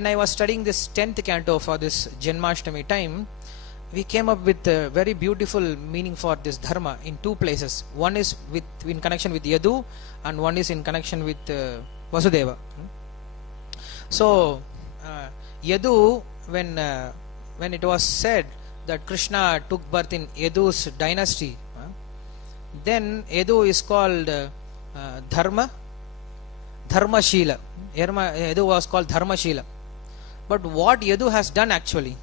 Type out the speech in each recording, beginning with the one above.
When I was studying this 10th canto for this Janmashtami time, we came up with a very beautiful meaning for this dharma in two places. One is in connection with Yadu, and one is in connection with Vasudeva. So Yadu, when it was said that Krishna took birth in Yadu's dynasty, then Yadu is called Dharmashila. Yadu was called Dharmashila. But what Yadu has done actually,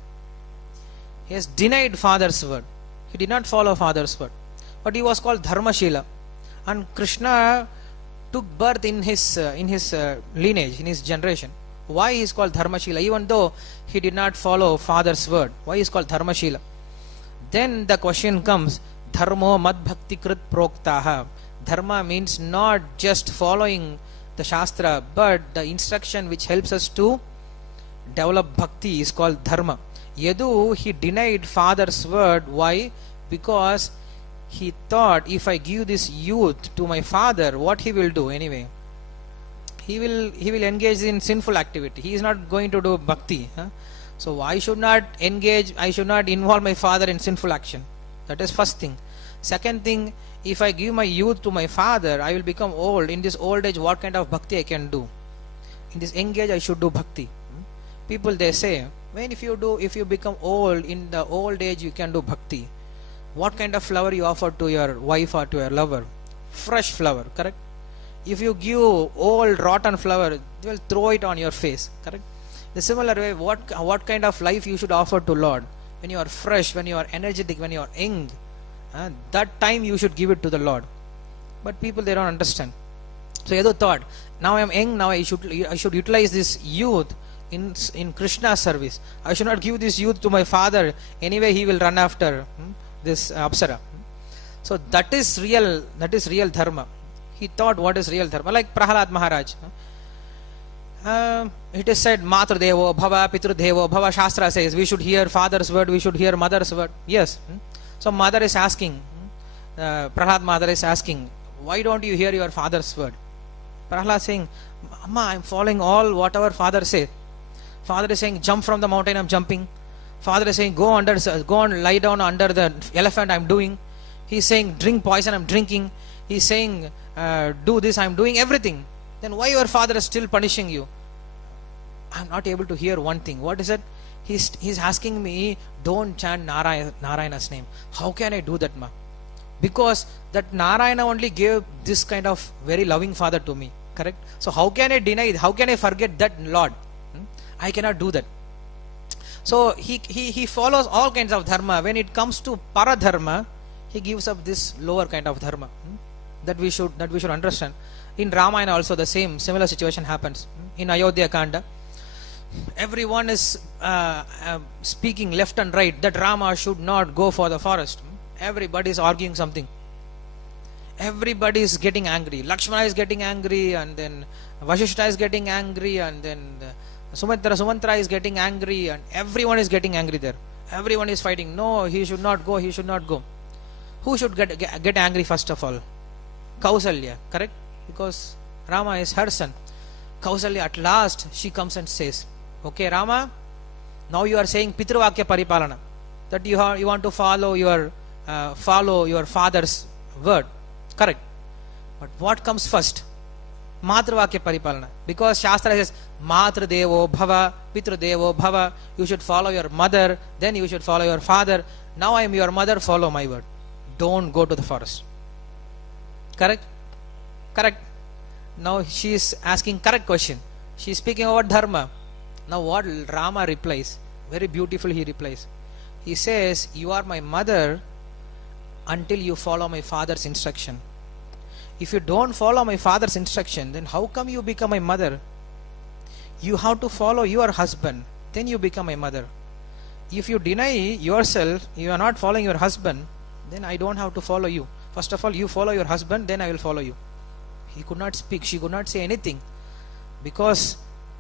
he has denied father's word. He did not follow father's word. But he was called Dharmashila. And Krishna took birth in his lineage, in his generation. Why he is called Dharmashila? Even though he did not follow father's word. Why he is called Dharmashila? Then the question comes, Dharmo mad bhakti krit proktaha. Dharma means not just following the Shastra, but the instruction which helps us to develop bhakti is called Dharma. Yadu, he denied father's word. Why? Because he thought, if I give this youth to my father, what he will do anyway? He will engage in sinful activity. He is not going to do bhakti. So I should not involve my father in sinful action. That is first thing. Second thing, if I give my youth to my father, I will become old. In this old age, what kind of bhakti I can do? In this young age, I should do bhakti. People, they say, if you become old, in the old age you can do bhakti. What kind of flower you offer to your wife or to your lover? Fresh flower, correct? If you give old rotten flower, they will throw it on your face, correct? The similar way, what kind of life you should offer to Lord? When you are fresh, when you are energetic, when you are young, that time you should give it to the Lord. But people, they don't understand. So Yadu thought, now I am young, now I should utilize this youth in Krishna's service. I should not give this youth to my father. Anyway, he will run after this Apsara. So that is real dharma. He thought, what is real dharma? Like Prahalad Maharaj. It is said, Matru Devo Bhava, Pitru Devo Bhava. Shastra says, we should hear father's word, we should hear mother's word. Yes. So mother is asking, Prahalad mother is asking, why don't you hear your father's word? Prahalad saying, Amma, I am following all whatever father says. Father is saying, jump from the mountain, I am jumping. Father is saying, go and lie down under the elephant, I am doing. He is saying, drink poison, I am drinking. He is saying, do this, I am doing everything. Then why your father is still punishing you? I am not able to hear one thing. What is it? He is asking me, don't chant Narayana's name. How can I do that, ma? Because that Narayana only gave this kind of very loving father to me. Correct? So how can I deny it? How can I forget that Lord? I cannot do that. So he follows all kinds of dharma. When it comes to paradharma, he gives up this lower kind of dharma. That we should understand. In Ramayana also the similar situation happens. In Ayodhya Kanda, everyone is speaking left and right that Rama should not go for the forest. Everybody is arguing something. Everybody is getting angry. Lakshmana is getting angry, and then Vasishta is getting angry, and then Sumantra is getting angry, and everyone is getting angry there. Everyone is fighting. No, he should not go. He should not go. Who should get angry first of all? Kausalya, correct? Because Rama is her son. Kausalya, at last she comes and says, okay, Rama, now you are saying Pitruvakya Paripalana, that you want to follow your father's word, correct? But what comes first? Matruvakya Paripalana. Because Shastra says, Matru Devo Bhava, Pitru Devo Bhava. You should follow your mother, then you should follow your father. Now I am your mother, follow my word. Don't go to the forest. Correct? Correct. Now she is asking correct question. She is speaking about dharma. Now what Rama replies? Very beautiful he replies. He says, you are my mother until you follow my father's instruction. If you don't follow my father's instruction, then how come you become my mother? You have to follow your husband, then you become my mother. If you deny yourself, you are not following your husband, then I don't have to follow you. First of all, you follow your husband, then I will follow you. He could not speak, she could not say anything, because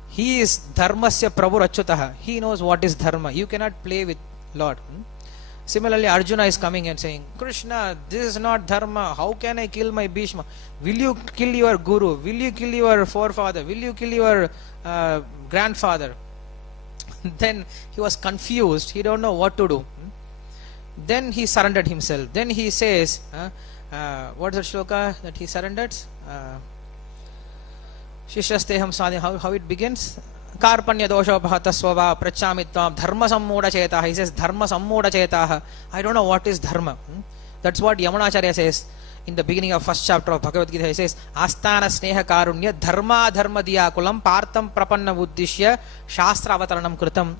he is dharmasya prabhurachyutaha. He knows what is dharma. You cannot play with Lord. Similarly, Arjuna is coming and saying, Krishna, this is not dharma. How can I kill my Bhishma? Will you kill your guru? Will you kill your forefather? Will you kill your grandfather? Then he was confused, he don't know what to do. Then he surrendered himself. Then he says, what is the shloka that he surrendered? Shishasteham sadhi, how it begins? Karpanya doshopahata swava prachamitvam dharma sammoda chetaha. He says dharma sammoda chetaha. I don't know what is dharma. That's what Yamunacharya says in the beginning of first chapter of Bhagavad Gita. He says Asthana sneha karunya dharma dharma diyakulam partam prapanna buddhishya shastra avataranam kritam.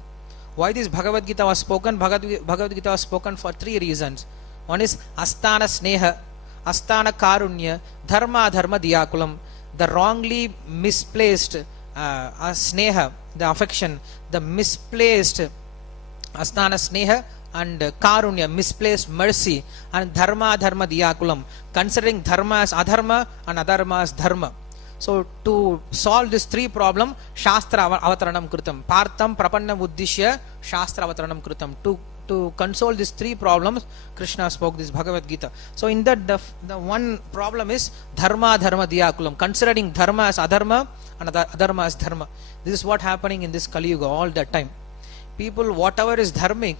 Why this Bhagavad Gita was spoken? Bhagavad Gita was spoken for three reasons. One is Asthana sneha, Asthana karunya, dharma dharma diyakulam. The wrongly misplaced sneha, the affection, the misplaced Asthana sneha and karunya, misplaced mercy, and dharma dharma diyakulam, considering dharma as adharma and adharma as dharma. So to solve this three problem, shastra avataranam kritam, partam prapanna buddhishya shastra avataranam kritam. To console these three problems, Krishna spoke this Bhagavad Gita. So in that the one problem is dharma dharma diyakulam, considering dharma as adharma and adharma as dharma. This is what happening in this Kali Yuga all that time. People, whatever is dharmic,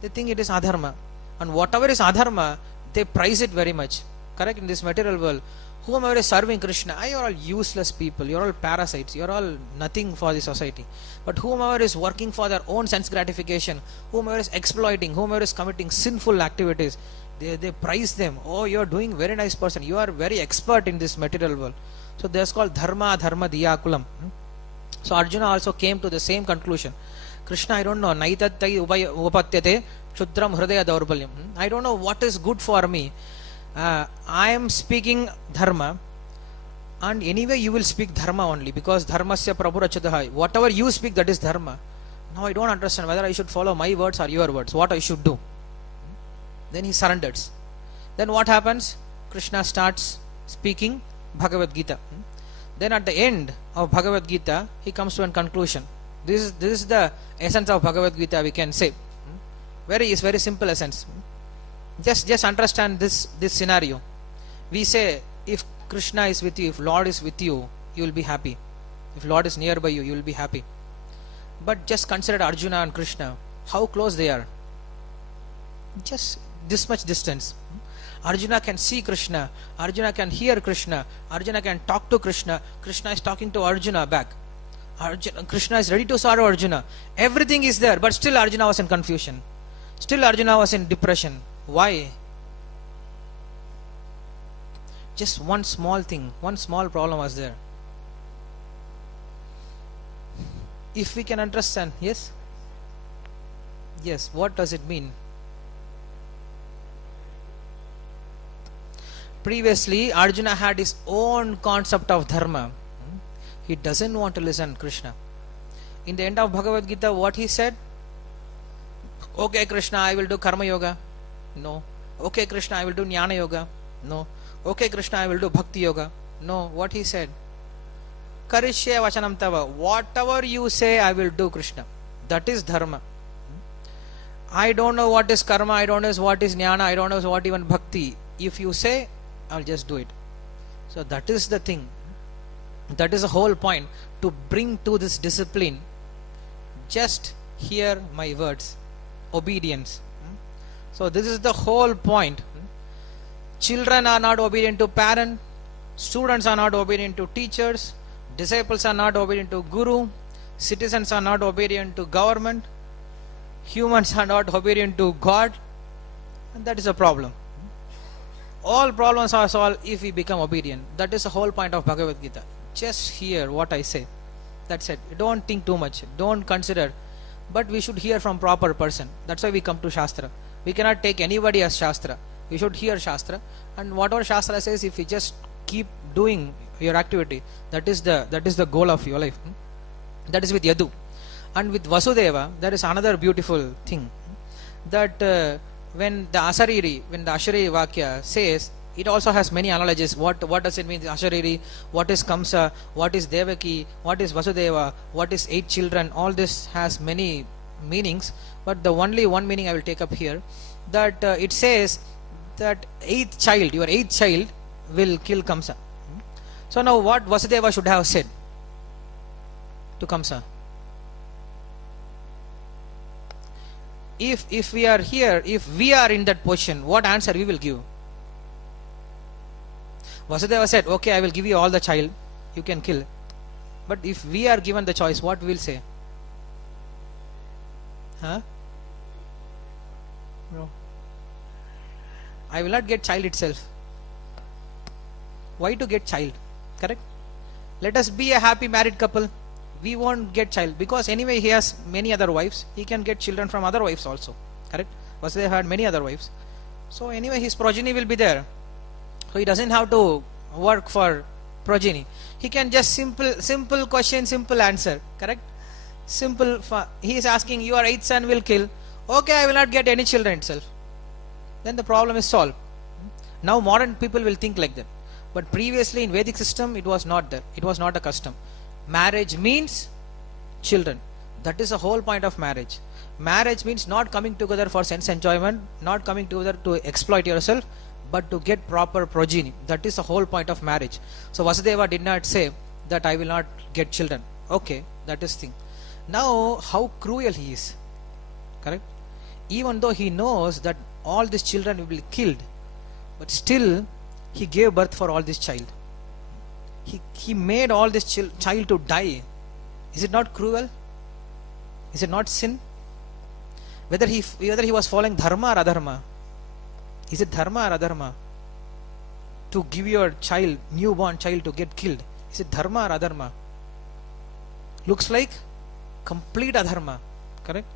they think it is adharma, and whatever is adharma, they prize it very much. Correct? In this material world, whomever is serving Krishna, you are all useless people, you are all parasites, you are all nothing for the society. But whomever is working for their own sense gratification, whomever is exploiting, whomever is committing sinful activities, they prize them. Oh, you are doing very nice person, you are very expert in this material world. So that's called dharma dharma diyakulam. So Arjuna also came to the same conclusion. Krishna, I don't know, naitattai upatyate shudram hridaya daurbalyam. I don't know what is good for me. I am speaking dharma, and anyway you will speak dharma only, because dharmasya prabhurachataha. Whatever you speak, that is dharma. Now I don't understand whether I should follow my words or your words, what I should do. Then he surrenders. Then what happens? Krishna starts speaking Bhagavad Gita. Then at the end of Bhagavad Gita, he comes to a conclusion. This is the essence of Bhagavad Gita, we can say. Very simple essence. Just understand this scenario. We say, if Krishna is with you, if Lord is with you, you will be happy. If Lord is nearby you, you will be happy. But just consider Arjuna and Krishna, how close they are. Just this much distance. Arjuna can see Krishna, Arjuna can hear Krishna, Arjuna can talk to Krishna, Krishna is talking to Arjuna back. Krishna is ready to serve Arjuna. Everything is there, but still Arjuna was in confusion. Still Arjuna was in depression. Why? Just one small thing, one small problem was there. If we can understand, yes? Yes, what does it mean? Previously, Arjuna had his own concept of dharma. He doesn't want to listen to Krishna. In the end of Bhagavad Gita, what he said? Okay, Krishna, I will do karma yoga. No. Okay, Krishna, I will do jnana yoga. No. Okay, Krishna, I will do bhakti yoga. No. What he said? Karishye vachanam tava. Whatever you say, I will do, Krishna. That is dharma. I don't know what is karma, I don't know what is jnana, I don't know what even bhakti. If you say, I'll just do it. So that is the thing. That is the whole point. To bring to this discipline, just hear my words. Obedience. So this is the whole point. Children are not obedient to parents, students are not obedient to teachers, disciples are not obedient to guru, citizens are not obedient to government, humans are not obedient to God, and that is a problem. All problems are solved if we become obedient. That is the whole point of Bhagavad Gita. Just hear what I say. That's it. Don't think too much. Don't consider. But we should hear from proper person. That's why we come to Shastra. We cannot take anybody as Shastra. We should hear Shastra. And whatever Shastra says, if we just keep doing your activity, that is the goal of your life. That is with Yadu. And with Vasudeva, there is another beautiful thing. That when the Asariri Vakya says, it also has many analogies. What does it mean, Ashariri? What is Kamsa? What is Devaki? What is Vasudeva? What is 8 children? All this has many meanings. But the only one meaning I will take up here, that it says that your 8th child will kill Kamsa. So now what Vasudeva should have said to Kamsa? if we are here, if we are in that position, what answer we will give? Vasudeva said, okay, I will give you all the child, you can kill. But if we are given the choice, what we will say? Huh? No. I will not get child itself. Why to get child? Correct? Let us be a happy married couple. We won't get child because anyway he has many other wives. He can get children from other wives also. Correct? Vasudeva had many other wives. So anyway his progeny will be there. So he doesn't have to work for progeny. He can just simple question, simple answer. Correct? Simple. He is asking, your eighth son will kill. Okay, I will not get any children itself. Then the problem is solved. Now modern people will think like that. But previously in Vedic system it was not there. It was not a custom. Marriage means children. That is the whole point of marriage. Marriage means not coming together for sense enjoyment, not coming together to exploit yourself, but to get proper progeny. That is the whole point of marriage. So Vasudeva did not say that I will not get children. Okay, that is thing. Now how cruel he is. Correct? Even though he knows that all these children will be killed, but still he gave birth for all this child. He made all this child to die. Is it not cruel? Is it not sin? Whether he was following dharma or adharma? Is it dharma or adharma? To give your child, newborn child, to get killed. Is it dharma or adharma? Looks like complete adharma. Correct?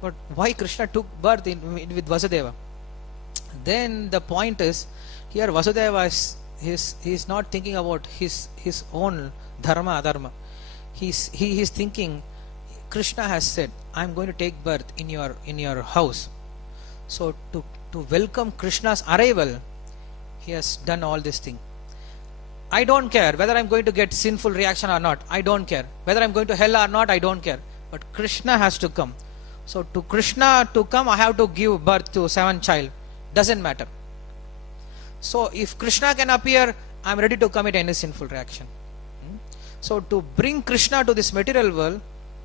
But why Krishna took birth with Vasudeva? Then the point is, here Vasudeva is not thinking about his own dharma adharma. He is thinking, Krishna has said, I am going to take birth in your house. So to welcome Krishna's arrival, he has done all this thing. I don't care whether I am going to get sinful reaction or not. I don't care whether I am going to hell or not. I don't care. But Krishna has to come. So to Krishna to come, I have to give birth to 7 child. Doesn't matter. So if Krishna can appear, I am ready to commit any sinful reaction. So to bring Krishna to this material world,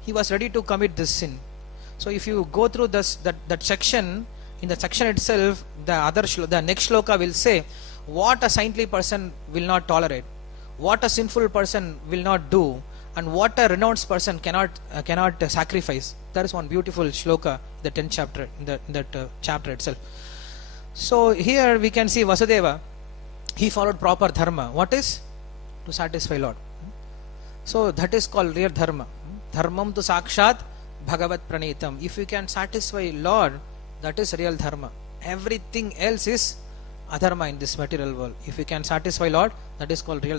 he was ready to commit this sin. So if you go through that section, in the section itself, the next shloka will say what a saintly person will not tolerate, what a sinful person will not do, and what a renounced person cannot sacrifice. That is one beautiful shloka, the 10th chapter, in that chapter itself. So here we can see Vasudeva, he followed proper dharma. What is? To satisfy Lord. So that is called real dharma. Dharmam tu sakshat bhagavat pranitam. If you can satisfy Lord, that is real dharma. Everything else is adharma in this material world. If you can satisfy Lord, that is called real